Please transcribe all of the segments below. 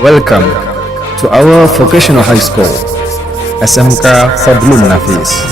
Welcome to our vocational high school, SMK Fadlun Nafis.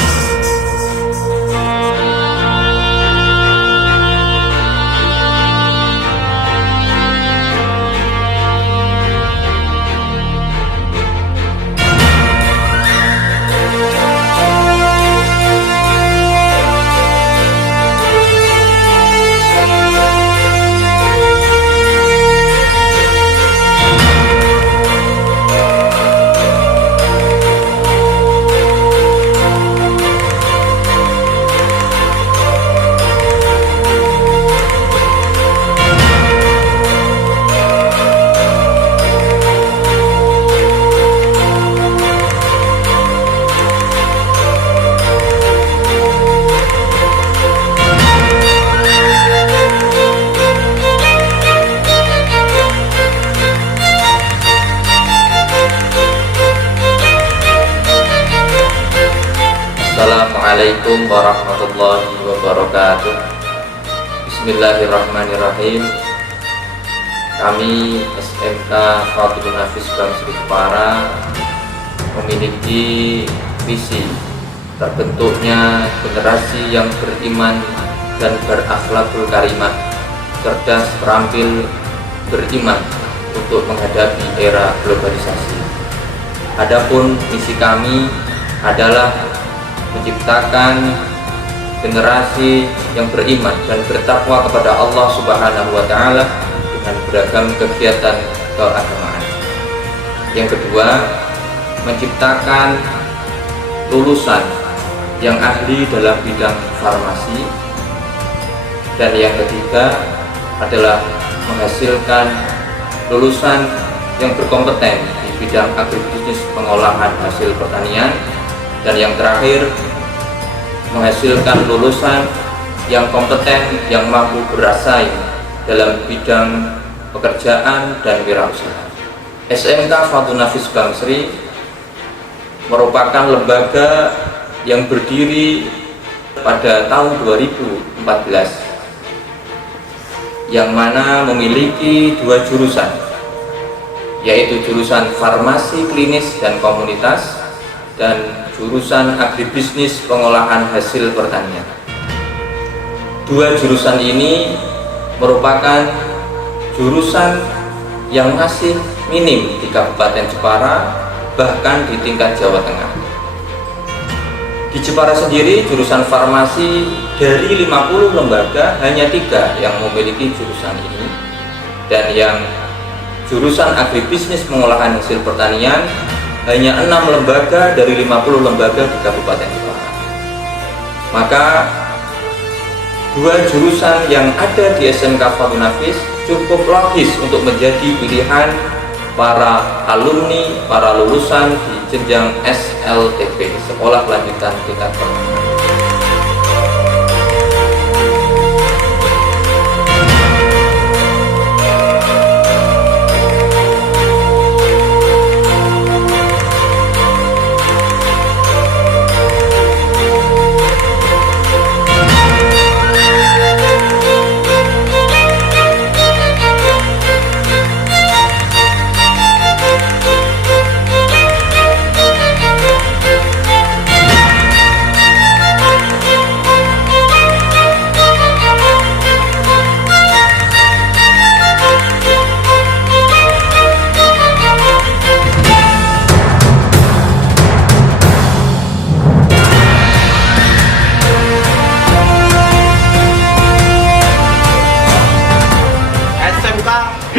Assalamualaikum warahmatullahi wabarakatuh. Bismillahirrahmanirrahim. Kami SMK Fadlun Nafis Bang Sri Jepara memiliki visi terbentuknya generasi yang beriman dan berakhlakul karimah, cerdas, terampil, beriman untuk menghadapi era globalisasi. Adapun misi kami adalah menciptakan generasi yang beriman dan bertakwa kepada Allah Subhanahu wa Ta'ala dengan beragam kegiatan keagamaan. Yang kedua, menciptakan lulusan yang ahli dalam bidang farmasi. Dan yang ketiga adalah menghasilkan lulusan yang berkompeten di bidang agribisnis pengolahan hasil pertanian. Dan yang terakhir, menghasilkan lulusan yang kompeten, yang mampu bersaing dalam bidang pekerjaan dan wirausaha. SMK Fadlun Nafis Bang Sri merupakan lembaga yang berdiri pada tahun 2014, yang mana memiliki dua jurusan, yaitu jurusan farmasi klinis dan komunitas dan jurusan agribisnis pengolahan hasil pertanian. Dua jurusan ini merupakan jurusan yang masih minim di Kabupaten Jepara, bahkan di tingkat Jawa Tengah. Di Jepara sendiri, jurusan farmasi dari 50 lembaga hanya 3 yang memiliki jurusan ini, dan yang jurusan agribisnis pengolahan hasil pertanian hanya 6 lembaga dari 50 lembaga di Kabupaten Jepara. Maka dua jurusan yang ada di SMK Fadlun Nafis cukup logis untuk menjadi pilihan para alumni, para lulusan di jenjang SLTP, sekolah lanjutan tingkat pertama.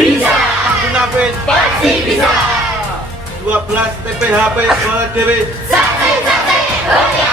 Bisa, Nafis pasti bisa. 12 TPHP Dewi. Sate, oh ya.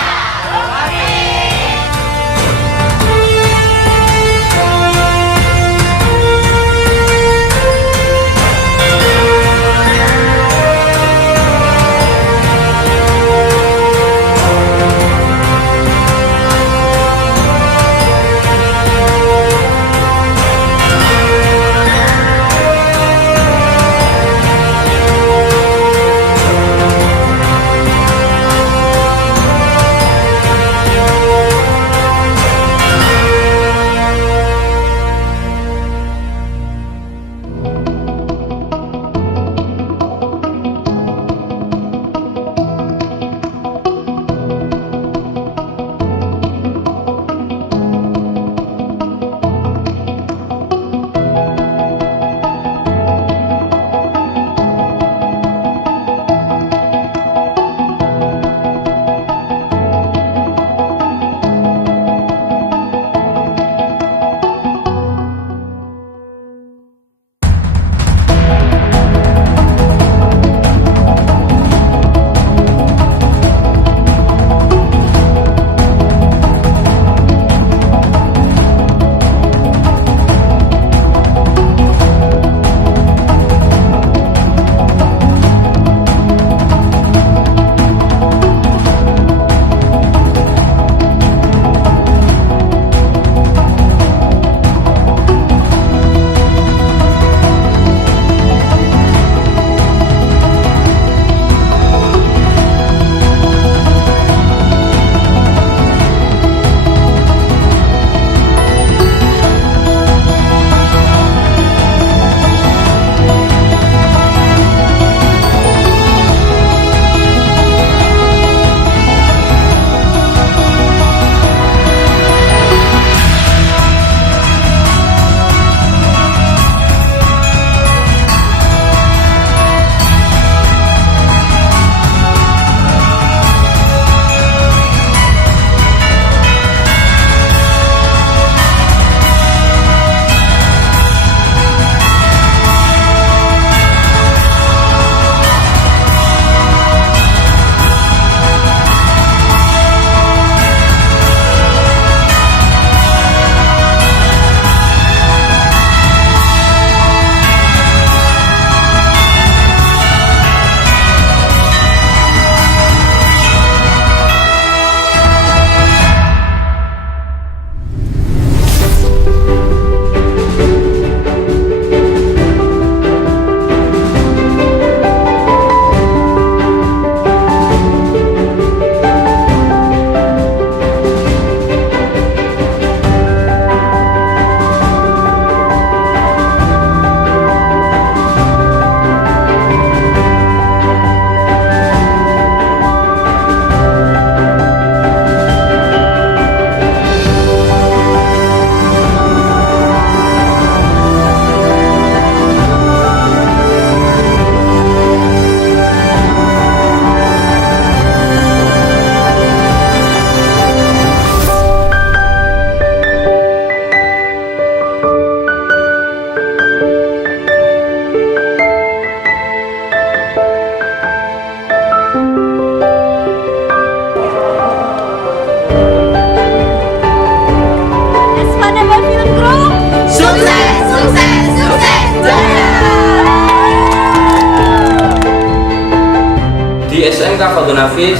SMK Fadlun Hafiz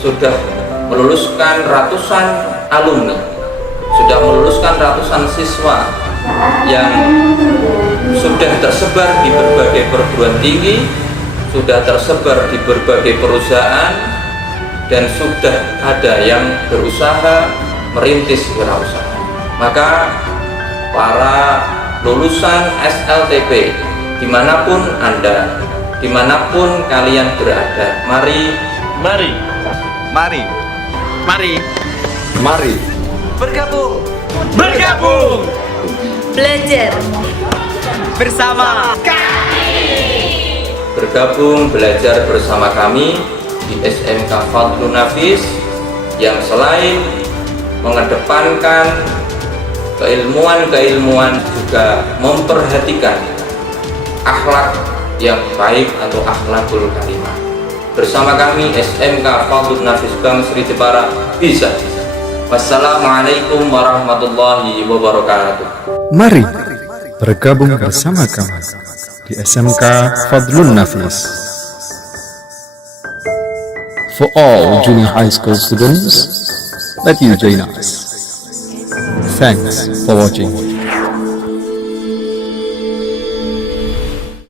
sudah meluluskan ratusan alumni, sudah meluluskan ratusan siswa yang sudah tersebar di berbagai perguruan tinggi, sudah tersebar di berbagai perusahaan, dan sudah ada yang berusaha merintis wirausaha. Maka para lulusan SLTP dimanapun Anda, dimanapun kalian berada, mari Bergabung Belajar bergabung belajar bersama kami di SMK Fadlun Hafiz yang selain mengedepankan keilmuan juga memperhatikan akhlak yang baik atau akhlakul karimah. Bersama kami SMK Fadlun Hafiz Bank Sri Jepara bisa. Wassalamualaikum warahmatullahi wabarakatuh. Mari bergabung bersama kami di SMK Fadlun Hafiz. For all junior high school students, let you join us. Thanks for watching.